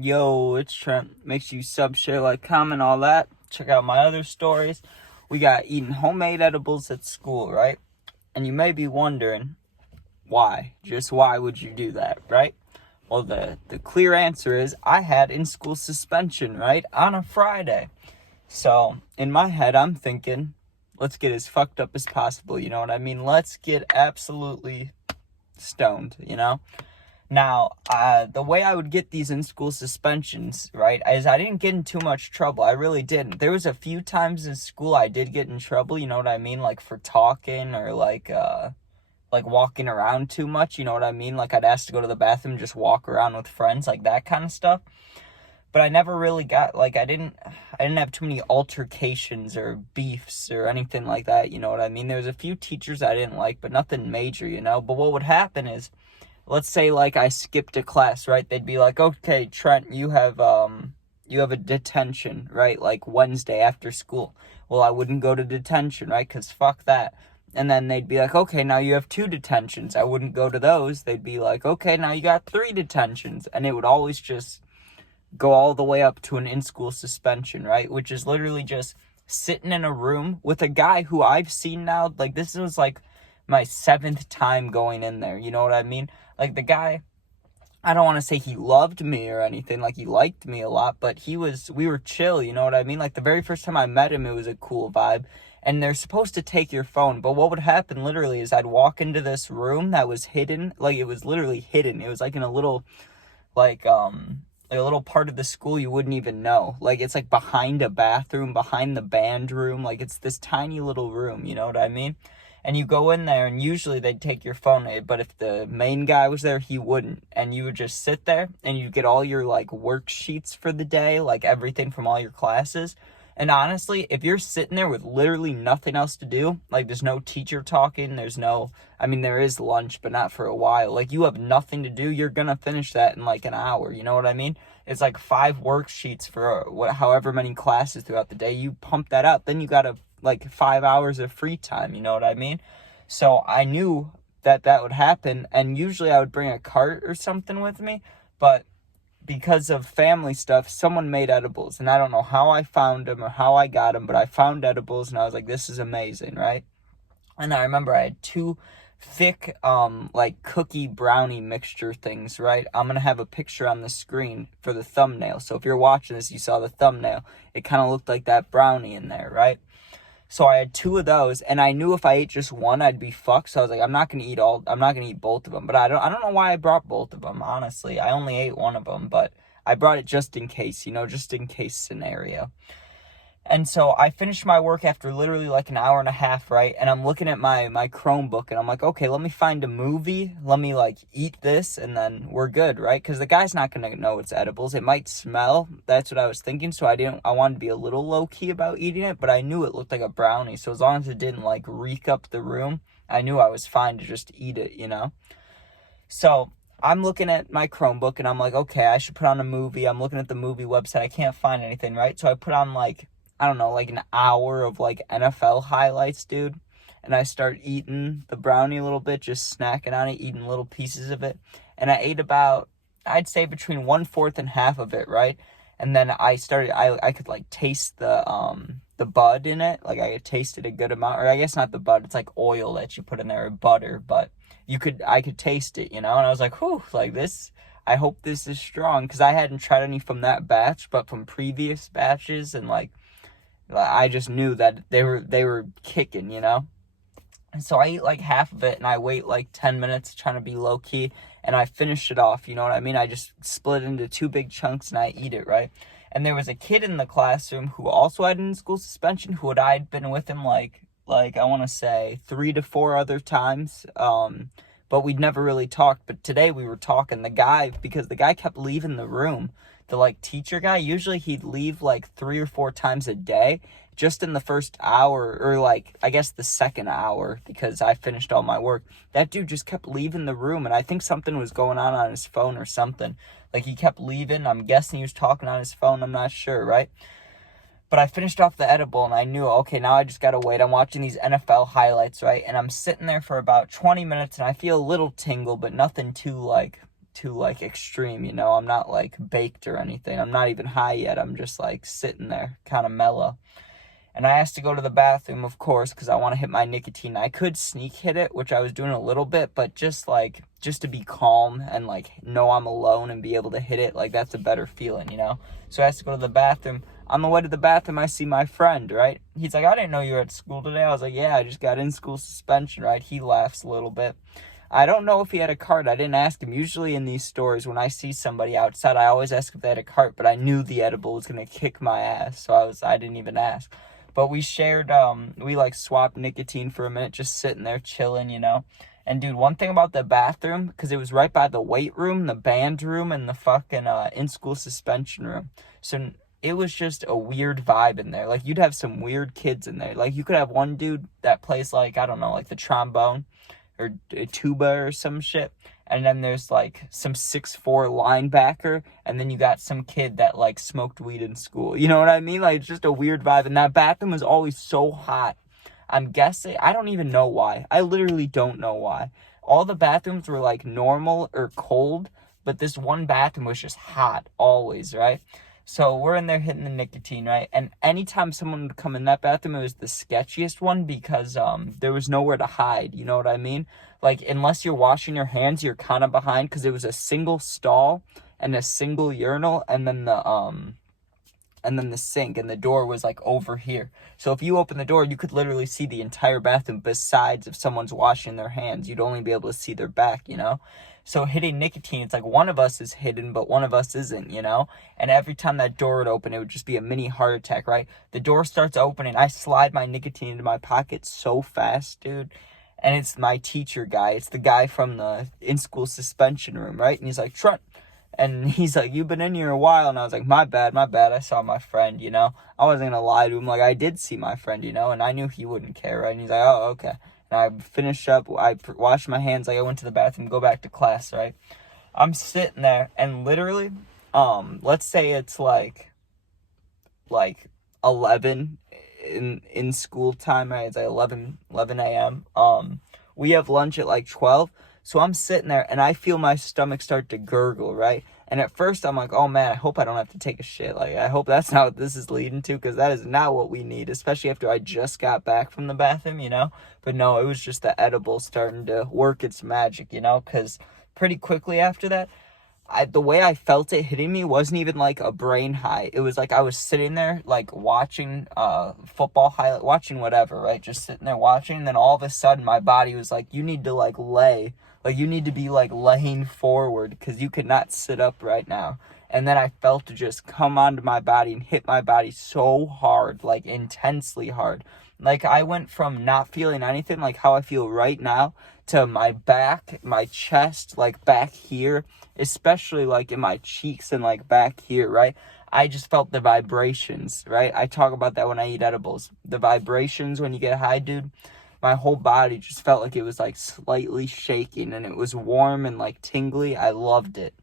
Yo, it's Trent. Make sure you sub, share, like, comment, all that. Check out my other stories. We got eating homemade edibles at school, right? And you may be wondering, why? Just why would you do that, right? Well, the clear answer is I had in-school suspension, right? On a Friday. So, in my head, I'm thinking, let's get as fucked up as possible, you know what I mean? Let's get absolutely stoned, you know? Now, the way I would get these in-school suspensions, right, is I didn't get in too much trouble. I really didn't. There was a few times in school I did get in trouble, you know what I mean? Like for talking or like walking around too much, you know what I mean? Like I'd ask to go to the bathroom, just walk around with friends, like that kind of stuff. But I never really got, like, I didn't have too many altercations or beefs or anything like that, you know what I mean? There was a few teachers I didn't like, but nothing major, you know? But what would happen is, let's say, like, I skipped a class, right? They'd be like, okay, Trent, you have a detention, right? Like, Wednesday after school. Well, I wouldn't go to detention, right? Because fuck that. And then they'd be like, okay, now you have 2 detentions. I wouldn't go to those. They'd be like, okay, now you got 3 detentions. And it would always just go all the way up to an in-school suspension, right? Which is literally just sitting in a room with a guy who I've seen now. Like, this was, like, my 7th time going in there. You know what I mean? Like, the guy, I don't want to say he loved me or anything, like, he liked me a lot, but we were chill, you know what I mean? Like, the very first time I met him, it was a cool vibe, and they're supposed to take your phone, but what would happen, literally, is I'd walk into this room that was hidden, like, it was literally hidden, it was, like, in a little, like a little part of the school you wouldn't even know, like, it's, like, behind a bathroom, behind the band room, like, it's this tiny little room, you know what I mean? And you go in there, and usually they'd take your phone, but if the main guy was there, he wouldn't. And you would just sit there, and you'd get all your, like, worksheets for the day, like, everything from all your classes. And honestly, if you're sitting there with literally nothing else to do, like, there's no teacher talking, there is lunch, but not for a while. Like, you have nothing to do, you're gonna finish that in, like, an hour, you know what I mean? It's, like, 5 worksheets for however many classes throughout the day. You pump that out, then you gotta, like, 5 hours of free time, you know what I mean? So I knew that would happen, and usually I would bring a cart or something with me, but because of family stuff, someone made edibles, and I don't know how I found them or how I got them, but I found edibles, and I was like, this is amazing, right? And I remember I had 2 thick, like, cookie brownie mixture things, right? I'm gonna have a picture on the screen for the thumbnail, so if you're watching this, you saw the thumbnail, it kind of looked like that brownie in there, right? So I had 2 of those, and I knew if I ate just one, I'd be fucked. So I was like, I'm not gonna eat both of them. But I don't know why I brought both of them. Honestly, I only ate one of them, but I brought it just in case, just in case scenario. And so I finished my work after literally like an hour and a half, right? And I'm looking at my Chromebook, and I'm like, okay, let me find a movie. Let me, like, eat this, and then we're good, right? Because the guy's not going to know it's edibles. It might smell. That's what I was thinking. So I wanted to be a little low-key about eating it, but I knew it looked like a brownie. So as long as it didn't, like, reek up the room, I knew I was fine to just eat it, So I'm looking at my Chromebook, and I'm like, okay, I should put on a movie. I'm looking at the movie website. I can't find anything, right? So I put on, like, I don't know, like an hour of, like, NFL highlights, dude. And I start eating the brownie a little bit, just snacking on it, eating little pieces of it. And I ate about, I'd say, between 1/4 and half of it, right? And then I could, like, taste the bud in it. Like, I tasted a good amount, or I guess not the bud, it's like oil that you put in there, or butter, but I could taste it, And I was like, whew, like, this, I hope this is strong, because I hadn't tried any from that batch, but from previous batches, and, like, I just knew that they were kicking, And so I eat, like, half of it, and I wait, like, 10 minutes trying to be low-key, and I finish it off, you know what I mean? I just split it into 2 big chunks, and I eat it, right? And there was a kid in the classroom who also had an in-school suspension, I'd been with him, like I want to say 3 to 4 other times, but we'd never really talked. But today we were talking. Because the guy kept leaving the room, the, like, teacher guy, usually he'd leave, like, 3 or 4 times a day, just in the first hour, or, like, I guess the second hour, because I finished all my work. That dude just kept leaving the room, and I think something was going on his phone or something. Like, he kept leaving. I'm guessing he was talking on his phone. I'm not sure, right? But I finished off the edible, and I knew, okay, now I just gotta wait. I'm watching these NFL highlights, right? And I'm sitting there for about 20 minutes, and I feel a little tingle, but nothing too too, like, extreme, you know? I'm not, like, baked or anything. I'm not even high yet. I'm just, like, sitting there, kind of mellow. And I asked to go to the bathroom, of course, because I want to hit my nicotine. I could sneak hit it, which I was doing a little bit, but just to be calm and, like, know I'm alone and be able to hit it, like, that's a better feeling, you know? So I asked to go to the bathroom. On the way to the bathroom, I see my friend, right? He's like, I didn't know you were at school today. I was like, yeah, I just got in school suspension, right? He laughs a little bit. I don't know if he had a cart. I didn't ask him. Usually in these stores, when I see somebody outside, I always ask if they had a cart, but I knew the edible was going to kick my ass, so I didn't even ask. But we shared, we, like, swapped nicotine for a minute, just sitting there chilling, you know? And, dude, one thing about the bathroom, because it was right by the weight room, the band room, and the fucking in-school suspension room. So it was just a weird vibe in there. Like, you'd have some weird kids in there. Like, you could have one dude that plays, like, I don't know, like the trombone or a tuba or some shit. And then there's, like, some 6'4" linebacker, and then you got some kid that, like, smoked weed in school. You know what I mean? Like, it's just a weird vibe. And that bathroom was always so hot. I'm guessing, I don't even know why. I literally don't know why. All the bathrooms were, like, normal or cold, but this one bathroom was just hot always, right? So we're in there hitting the nicotine, right? And anytime someone would come in that bathroom, it was the sketchiest one because there was nowhere to hide. You know what I mean? Like, unless you're washing your hands, you're kind of behind because it was a single stall and a single urinal, and then the sink, and the door was, like, over here. So if you open the door, you could literally see the entire bathroom. Besides, if someone's washing their hands, you'd only be able to see their back, you know? So hitting nicotine, it's like one of us is hidden, but one of us isn't, you know? And every time that door would open, it would just be a mini heart attack, right? The door starts opening. I slide my nicotine into my pocket so fast, dude. And it's my teacher guy. It's the guy from the in-school suspension room, right? And he's like, Trent. And he's like, you've been in here a while. And I was like, my bad. I saw my friend, you know? I wasn't going to lie to him. Like, I did see my friend, you know? And I knew he wouldn't care, right? And he's like, oh, okay. And I finished up. I washed my hands. Like, I went to the bathroom, go back to class, right? I'm sitting there, and literally, let's say it's like 11 in school time, right? It's like 11 a.m. We have lunch at like 12. So I'm sitting there, and I feel my stomach start to gurgle, right? And at first, I'm like, oh, man, I hope I don't have to take a shit. Like, I hope that's not what this is leading to, because that is not what we need, especially after I just got back from the bathroom, you know? But no, it was just the edible starting to work its magic, you know? Because pretty quickly after that, the way I felt it hitting me wasn't even like a brain high. It was like I was sitting there, like, watching football highlight, watching whatever, right? Just sitting there watching, and then all of a sudden, my body was like, you need to, like, lay. Like, you need to be, like, laying forward because you could not sit up right now. And then I felt it just come onto my body and hit my body so hard, like, intensely hard. Like, I went from not feeling anything, like how I feel right now, to my back, my chest, like, back here, especially, like, in my cheeks and, like, back here, right? I just felt the vibrations, right? I talk about that when I eat edibles. The vibrations when you get high, dude. My whole body just felt like it was, like, slightly shaking, and it was warm and, like, tingly. I loved it.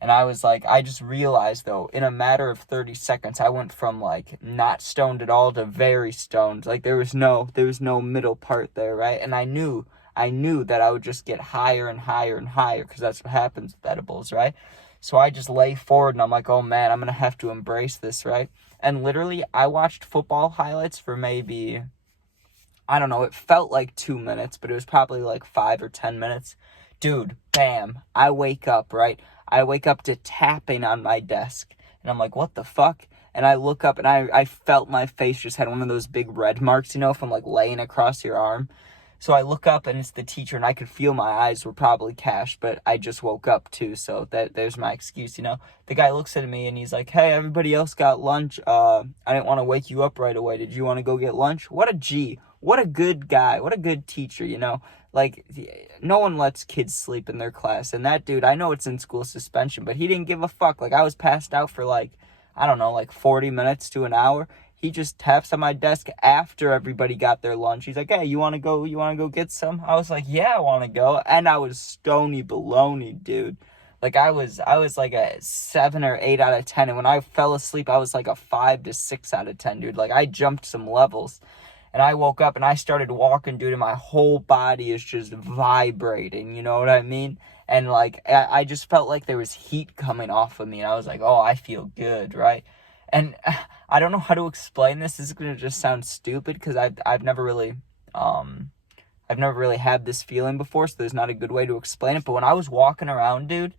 And I was like, I just realized, though, in a matter of 30 seconds, I went from, like, not stoned at all to very stoned. Like, there was no middle part there, right? And I knew that I would just get higher and higher and higher, because that's what happens with edibles, right? So I just lay forward, and I'm like, oh, man, I'm going to have to embrace this, right? And literally, I watched football highlights for maybe, I don't know, it felt like 2 minutes, but it was probably like 5 or 10 minutes. Dude, bam, I wake up, right? I wake up to tapping on my desk, and I'm like, what the fuck? And I look up, and I felt my face just had one of those big red marks, you know, from, like, laying across your arm. So I look up, and it's the teacher, and I could feel my eyes were probably cashed, but I just woke up, too, so there's my excuse, you know? The guy looks at me, and he's like, hey, everybody else got lunch. I didn't want to wake you up right away. Did you want to go get lunch? What a G. What a good guy. What a good teacher, you know? Like, no one lets kids sleep in their class, and that dude, I know it's in school suspension, but he didn't give a fuck. Like, I was passed out for, like, I don't know, like 40 minutes to an hour. He just taps on my desk after everybody got their lunch. He's like, hey, you want to go get some? I was like, yeah, I want to go. And I was stony baloney, dude. Like, I was like a 7 or 8 out of 10. And when I fell asleep, I was like a 5 to 6 out of 10, dude. Like, I jumped some levels. And I woke up and I started walking, dude, and my whole body is just vibrating, you know what I mean? And, like, I just felt like there was heat coming off of me. And I was like, oh, I feel good, right? And I don't know how to explain this. This is going to just sound stupid because I've never really had this feeling before, so there's not a good way to explain it. But when I was walking around, dude,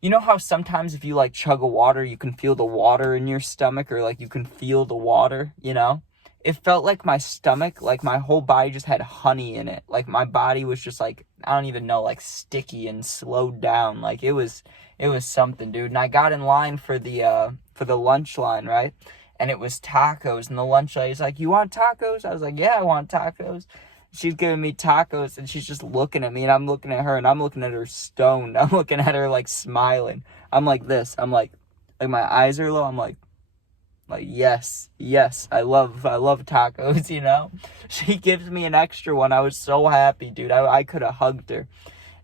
you know how sometimes if you, like, chug a water, you can feel the water in your stomach, or, like, you can feel the water, you know? It felt like my stomach, like, my whole body just had honey in it. Like, my body was just, like, I don't even know, like, sticky and slowed down. Like, it was something, dude. And I got in line for the lunch line, right? And it was tacos, and the lunch lady's like, you want tacos? I was like, yeah, I want tacos. She's giving me tacos, and she's just looking at me, and I'm looking at her, and I'm looking at her stoned. I'm looking at her, like, smiling. I'm like this. I'm like my eyes are low. I'm like, yes, I love tacos, you know? She gives me an extra one. I was so happy, dude. I could have hugged her.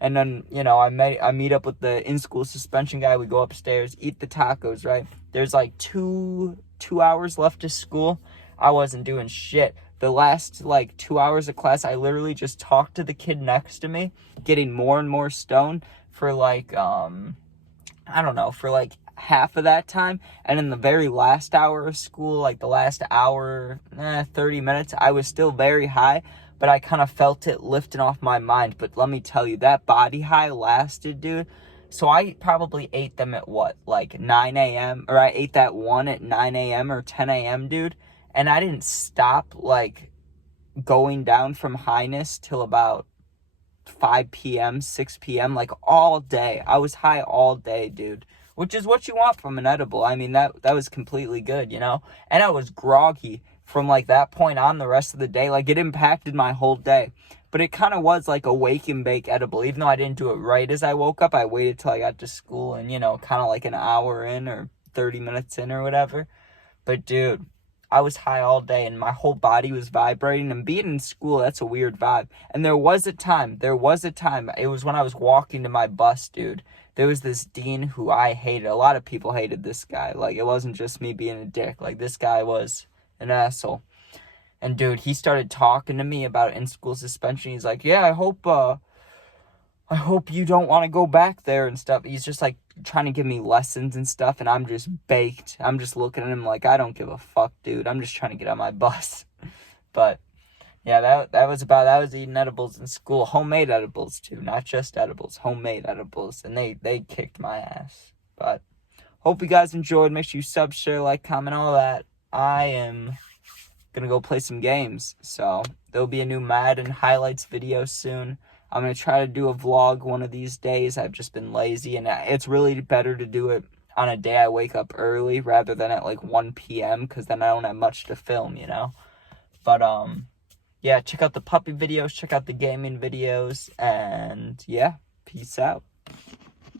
And then, you know, I meet up with the in-school suspension guy. We go upstairs, eat the tacos, right? There's like two hours left of school. I wasn't doing shit. The last, like, 2 hours of class, I literally just talked to the kid next to me, getting more and more stoned for, like, I don't know, for, like, half of that time. And in the very last hour of school, like, the last hour, 30 minutes, I was still very high, but I kind of felt it lifting off my mind. But let me tell you, that body high lasted, dude. So I probably ate them at what, like 9 a.m., or I ate that one at 9 a.m. or 10 a.m., dude. And I didn't stop, like, going down from highness till about 5 p.m., 6 p.m., like, all day. I was high all day, dude, which is what you want from an edible. I mean, that was completely good, you know? And I was groggy from, like, that point on the rest of the day. Like, it impacted my whole day. But it kind of was like a wake and bake edible. Even though I didn't do it right as I woke up, I waited till I got to school and, you know, kind of like an hour in or 30 minutes in or whatever. But, dude, I was high all day and my whole body was vibrating. And being in school, that's a weird vibe. And there was a time, it was when I was walking to my bus, dude. There was this dean who I hated. A lot of people hated this guy. Like, it wasn't just me being a dick. Like, this guy was an asshole. And, dude, he started talking to me about in-school suspension. He's like, yeah, I hope you don't want to go back there and stuff. He's just, like, trying to give me lessons and stuff, and I'm just baked. I'm just looking at him like, I don't give a fuck, dude. I'm just trying to get on my bus. But, yeah, that was eating edibles in school. Homemade edibles, too. Not just edibles. Homemade edibles. And they kicked my ass. But, hope you guys enjoyed. Make sure you sub, share, like, comment, all that. I am gonna go play some games, so there'll be a new Madden highlights video soon. I'm gonna try to do a vlog one of these days. I've just been lazy, and it's really better to do it on a day I wake up early rather than at like 1 p.m. because then I don't have much to film, you know. But yeah, check out the puppy videos, check out the gaming videos, and yeah, peace out.